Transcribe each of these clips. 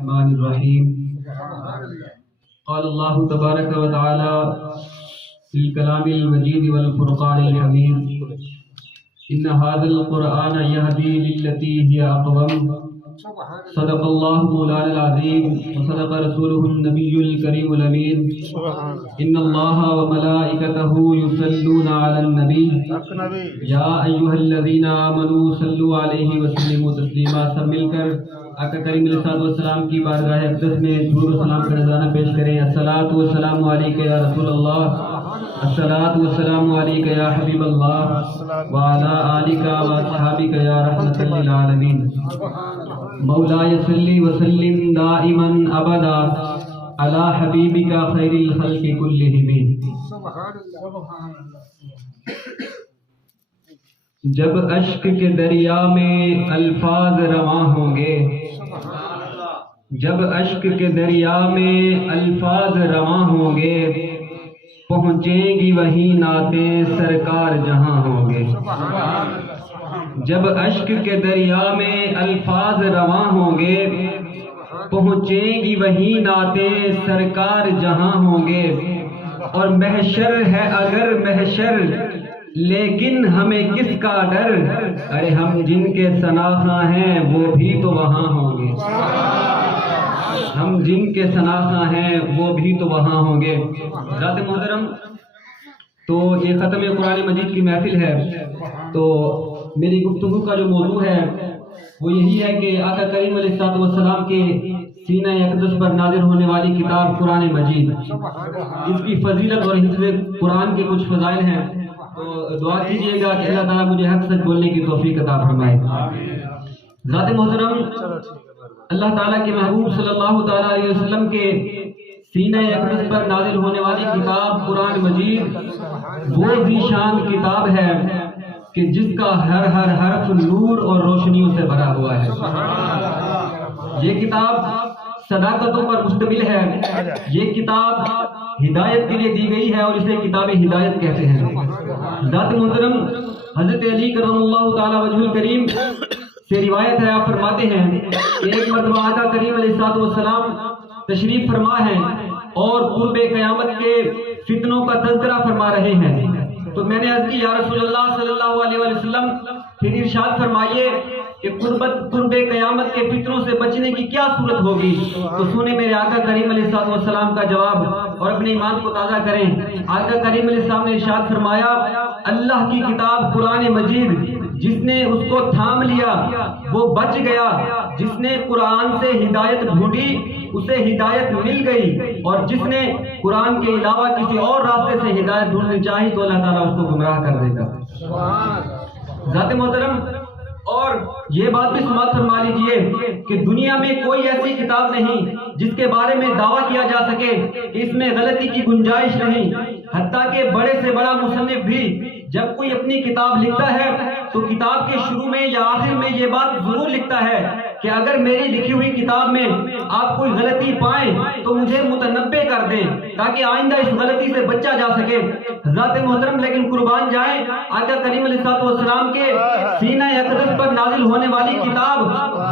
الرحمن الرحیم قال اللہ تبارک و تعالی فی الکلام المجید والفرقان الحمید ان هذا القرآن يهدي للتي هي اقوم صدق اللہ مولانا العظیم وصدق رسولہ النبی الکریم الامین ان اللہ وملائکتہ یصلون علی النبی یا ایھا الذین آمنوا صلوا علیہ وسلموا تسلیما۔ سب مل کر آقا کریم علیہ الصلوۃ والسلام کی بارگاہ اقدس میں درود و سلام کا نذرانہ پیش کریں۔ الصلاۃ والسلام علیک یا رسول اللہ، الصلاۃ والسلام علیک یا حبیب اللہ وعلی آلک و اصحابک یا رحمۃ للعالمین۔ مولاي صل وسلم دائما ابدا على حبيبك خير الخلق كلهم۔ جب اشک کے دریا میں الفاظ رواں ہوں گے، جب اشک کے دریا میں الفاظ رواں ہوں گے، پہنچیں گی وہی نعتیں سرکار جہاں ہوں گے۔ جب اشک کے دریا میں الفاظ رواں ہوں گے، پہنچیں گی وہی نعتیں سرکار جہاں ہوں گے۔ اور محشر ہے اگر محشر، لیکن ہمیں کس کا ڈر، ارے ہم جن کے شناخواں ہیں وہ بھی تو وہاں ہوں گے، ہم جن کے شناخواں ہیں وہ بھی تو وہاں ہوں گے۔ ذات محترم، تو یہ ختم قرآن مجید کی محفل ہے، تو میری گفتگو کا جو موضوع ہے وہ یہی ہے کہ آقا کریم علیہ الصلوۃ والسلام کے سینہ اقدس پر نازل ہونے والی کتاب قرآن مجید، اس کی فضیلت اور حفظ قرآن کے کچھ فضائل ہیں، تو دعا کیجیے گا کہ اللہ تعالیٰ مجھے حق سچ بولنے کی توفیق عطا فرمائے۔ ذات محترم، اللہ تعالیٰ کے محبوب صلی اللہ تعالیٰ علیہ وسلم کے سینہ اقدس پر نازل ہونے والی کتاب قرآن مجید وہ ذیشان کتاب ہے کہ جس کا ہر ہر حرف نور اور روشنیوں سے بھرا ہوا ہے۔ یہ کتاب صداقتوں پر مشتمل ہے، یہ کتاب ہدایت کے لیے دی گئی ہے اور اسے کتاب ہدایت کہتے ہیں۔ ذات محترم، حضرت علی کرم اللہ تعالی وجہ الکریم سے روایت ہے، آپ فرماتے ہیں کہ ایک مرتبہ آقا کریم علیہ الصلوۃ والسلام تشریف فرما ہیں اور قرب قیامت کے فتنوں کا تذکرہ فرما رہے ہیں، تو میں نے عرض کی یا رسول اللہ صلی اللہ علیہ وسلم پھر ارشاد فرمائیے کہ قرب قیامت کے فتنوں سے بچنے کی کیا صورت ہوگی؟ تو سنیں میرے آقا کریم علیہ الصلوۃ والسلام کا جواب اور اپنے ایمان کو تازہ کریں۔ آقا کریم علیہ السلام نے ارشاد فرمایا، اللہ کی کتاب قرآن مجید جس نے اس کو تھام لیا وہ بچ گیا، جس نے قرآن سے ہدایت ڈھونڈی اسے ہدایت مل گئی، اور جس نے قرآن کے علاوہ کسی اور راستے سے ہدایت ڈھونڈنی چاہی تو اللہ تعالیٰ اس کو گمراہ کر دے گا۔ ذات محترم، اور یہ بات بھی سماعت فرما لیجئے کہ دنیا میں کوئی ایسی کتاب نہیں جس کے بارے میں دعویٰ کیا جا سکے کہ اس میں غلطی کی گنجائش نہیں، حتیٰ کہ بڑے سے بڑا مصنف بھی جب کوئی اپنی کتاب لکھتا ہے تو کتاب کے شروع میں یا آخر میں یہ بات ضرور لکھتا ہے کہ اگر میری لکھی ہوئی کتاب میں آپ کوئی غلطی پائیں تو مجھے متنبہ کر دیں تاکہ آئندہ اس غلطی سے بچا جا سکے۔ ذات محترم، لیکن قربان جائیں، آقا کریم علیہ الصلوۃ والسلام کے سینہ اقدس پر نازل ہونے والی کتاب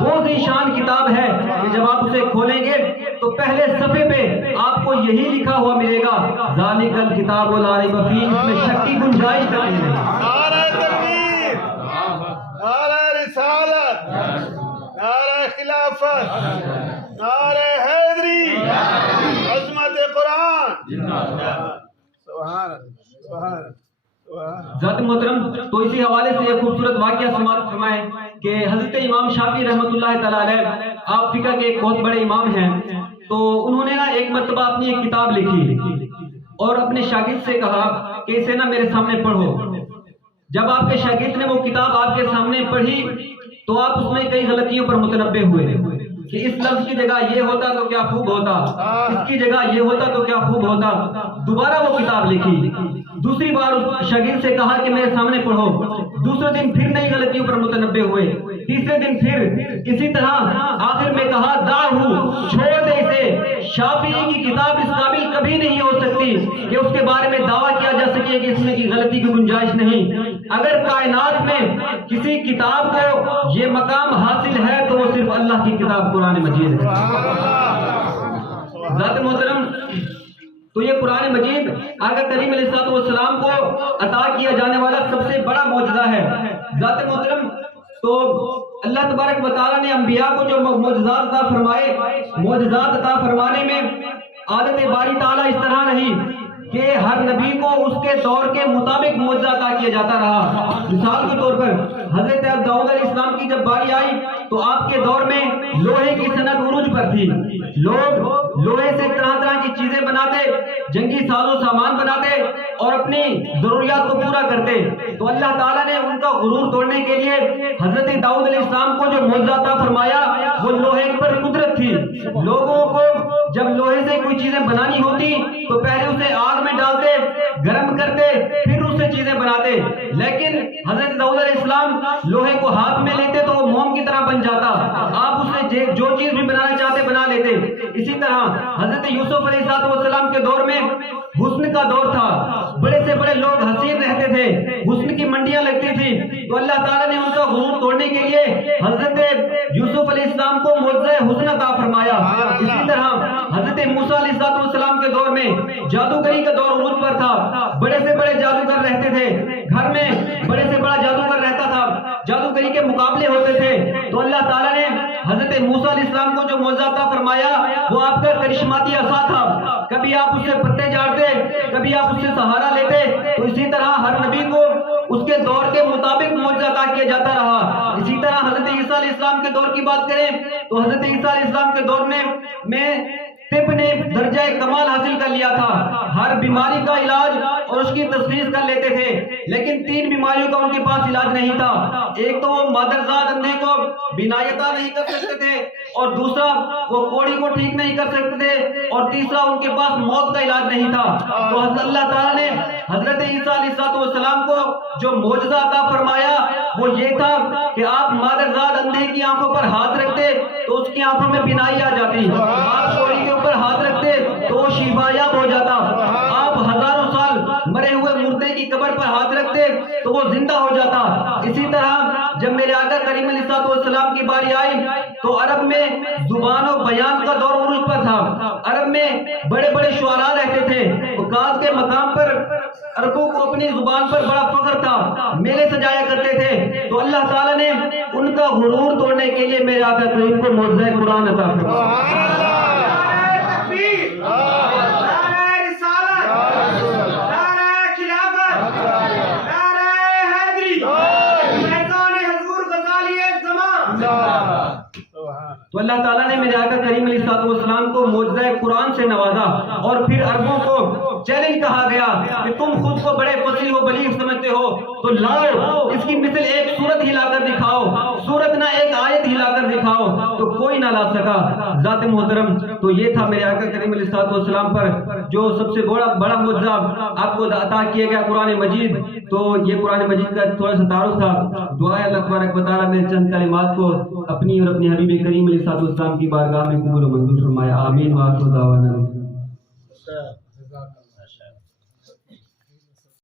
وہ ذیشان کتاب ہے کہ جب آپ اسے کھولیں گے تو پہلے صفحے پہ آپ کو یہی لکھا ہوا ملے گا، ذالک الکتاب لا ریب فیہ، اس میں شک کی گنجائش نہیں ہے۔ نعرہ تکبیر، نعرہ رسالت، نعرہ خلافت، نعرہ حیدری، عظمت قرآن، سبحان اللہ۔ ذات محترم، تو اسی حوالے سے ایک خوبصورت واقعہ سماعت فرمائیں کہ حضرت امام شافعی رحمۃ اللہ تعالی علیہ، آپ فقہ کے ایک بہت بڑے امام ہیں، تو انہوں نے ایک مرتبہ اپنی ایک کتاب لکھی اور اپنے شاگرد سے کہا کہ اسے میرے سامنے پڑھو۔ جب آپ کے شاگرد نے وہ کتاب آپ کے سامنے پڑھی تو آپ اس میں کئی غلطیوں پر متنبہ ہوئے کہ اس لفظ کی جگہ یہ ہوتا تو کیا خوب ہوتا، اس کی جگہ یہ ہوتا تو کیا خوب ہوتا۔ دوبارہ وہ کتاب لکھی، دوسری بار اس شاگرد سے کہا کہ میرے سامنے پڑھو، دوسرے دن پھر نئی غلطیوں پر متنبہ ہوئے، تیسرے دن پھر اسی طرح، آخر میں کہا دعہو، چھوڑ دے اسے، شافعی کی کتاب اس قابل کبھی نہیں ہو سکتی کہ اس کے بارے میں دعویٰ کیا جا سکے کہ اس میں کی غلطی کی گنجائش نہیں۔ اگر کائنات میں کسی کتاب کو یہ مقام حاصل ہے تو وہ صرف اللہ کی کتاب قرآن مجید ہے۔ یہ قرآن مجید آقا کریم علیہ الصلوۃ والسلام کو عطا کیا جانے والا سب سے بڑا معجزہ ہے۔ ذات محترم، تو اللہ تبارک و تعالیٰ نے انبیاء کو جو معجزات عطا فرمائے، معجزات عطا فرمانے میں عادت باری تعالیٰ اس طرح نہیں کہ ہر نبی کو اس کے دور کے مطابق معجزہ عطا کیا جاتا رہا۔ مثال کے طور پر حضرت داؤد علیہ السلام کی جب باری آئی تو آپ کے دور میں لوہے کی صنعت عروج پر تھی، لوگ لوہے سے طرح طرح کی چیزیں بناتے، جنگی ساز و سامان بناتے اور اپنی ضروریات کو پورا کرتے۔ تو اللہ تعالیٰ نے ان کا غرور توڑنے کے لیے حضرت داؤد علیہ السلام کو جو معجزہ عطا فرمایا وہ لوہے پر قدرت تھی۔ لوگوں کو جب لوہے سے کوئی چیزیں بنانی ہوتی تو پہلے اسے آگ میں ڈالتے، گرم کرتے، پھر اس سے چیزیں بناتے، لیکن حضرت داؤد علیہ السلام لوہے کو ہاتھ میں لیتے تو وہ موم کی طرح بن جاتا، آپ اس سے جو چیز بھی بنانا چاہتے بنا لیتے۔ اسی طرح حضرت یوسف علیہ السلام کے دور میں حسن کا دور تھا، بڑے سے بڑے لوگ حسین رہتے تھے، حسن کی منڈیاں لگتی تھی، تو اللہ تعالیٰ نے ان کا غرور توڑنے کے لیے حضرت یوسف علیہ السلام کو معجزہ حسن عطا فرمایا۔ اسی طرح حضرت موسیٰ علیہ السلام کے دور میں جادوگری کا دور عروج پر تھا، بڑے سے بڑے جادوگر رہتے تھے، گھر میں بڑے سے بڑا جادوگر رہتا تھا، جادوگری کے مقابلے ہوتے تھے، تو اللہ تعالیٰ نے حضرت موسیٰ علیہ السلام کو جو معجزہ عطا فرمایا وہ آپ کا کرشماتی عصا تھا، کبھی آپ اس سے پتے جاڑتے، کبھی آپ اس سے سہارا لیتے، تو اسی طرح ہر نبی کو اس کے دور کے مطابق معجزہ عطا کیا جاتا رہا۔ اسی طرح حضرت عیسیٰ علیہ السلام کے دور کی بات کریں تو حضرت عیسیٰ علیہ السلام کے دور میں طب نے درجہ کمال حاصل کر لیا تھا، ہر بیماری کا علاج اور اس کی تشخیص کر لیتے تھے، لیکن 3 بیماریوں کا ان کے پاس علاج نہیں تھا۔ ایک تو وہ مادرزاد اندھے کو بینائی عطا نہیں کر سکتے تھے، اور دوسرا وہ کوڑی کو ٹھیک نہیں کر سکتے تھے، اور تیسرا ان کے پاس موت کا علاج نہیں تھا۔ تو اللہ تعالیٰ نے حضرت عیسیٰ علیہ السلام کو جو معجزہ عطا فرمایا وہ یہ تھا کہ آپ مادرزاد اندھے کی آنکھوں پر ہاتھ رکھتے تو اس کی آنکھوں میں بینائی آ جاتی، آپ کوڑی کے اوپر ہاتھ رکھتے تو وہ شفا یاب ہو جاتا، آپ ہزاروں سال مرے ہوئے مردے کی قبر پر ہاتھ رکھتے تو وہ زندہ ہو جاتا۔ اسی طرح جب میرے آقا کریم علیہ السلام کی باری آئی تو عرب میں زبان و بیان کا دور عروج پر تھا، عرب میں بڑے بڑے شعراء رہتے تھے، وقاص کے مقام پر عربوں کو اپنی زبان پر بڑا فخر تھا، میلے سجایا کرتے تھے، تو اللہ تعالیٰ نے ان کا غرور توڑنے کے لیے میرے آقا کریم کو معجزہ قرآن عطا فرمایا۔ تو اللہ تعالیٰ نے میرے آقا کریم علیہ السلام کو معجزہ قرآن سے نوازا، اور پھر عربوں کو چیلنج کہا گیا کہ تم خود کو بڑے فصیح و بلیغ سمجھتے ہو تو لاؤ اس کی مثل ایک سورت ہلا کر دکھاؤ، سورت نہ ایک آیت ہلا کر دکھاؤ، تو کوئی نہ لا سکا۔ ذات محترم، تو یہ تھا میرے آقا کریم علیہ السلام پر جو سب سے بڑا معجزہ آپ کو عطا کیا گیا قرآن مجید۔ تو یہ قرآن مجید کا تھوڑا سا تعارف تھا۔ دعا ہے اللہ تبارک و تعالیٰ میرے چند کلمات کو اپنی اور اپنے حبیب کریم علیہ السلام کی بارگاہ میں قبول و منظور فرمائے، آمین۔ وآخر دعوانا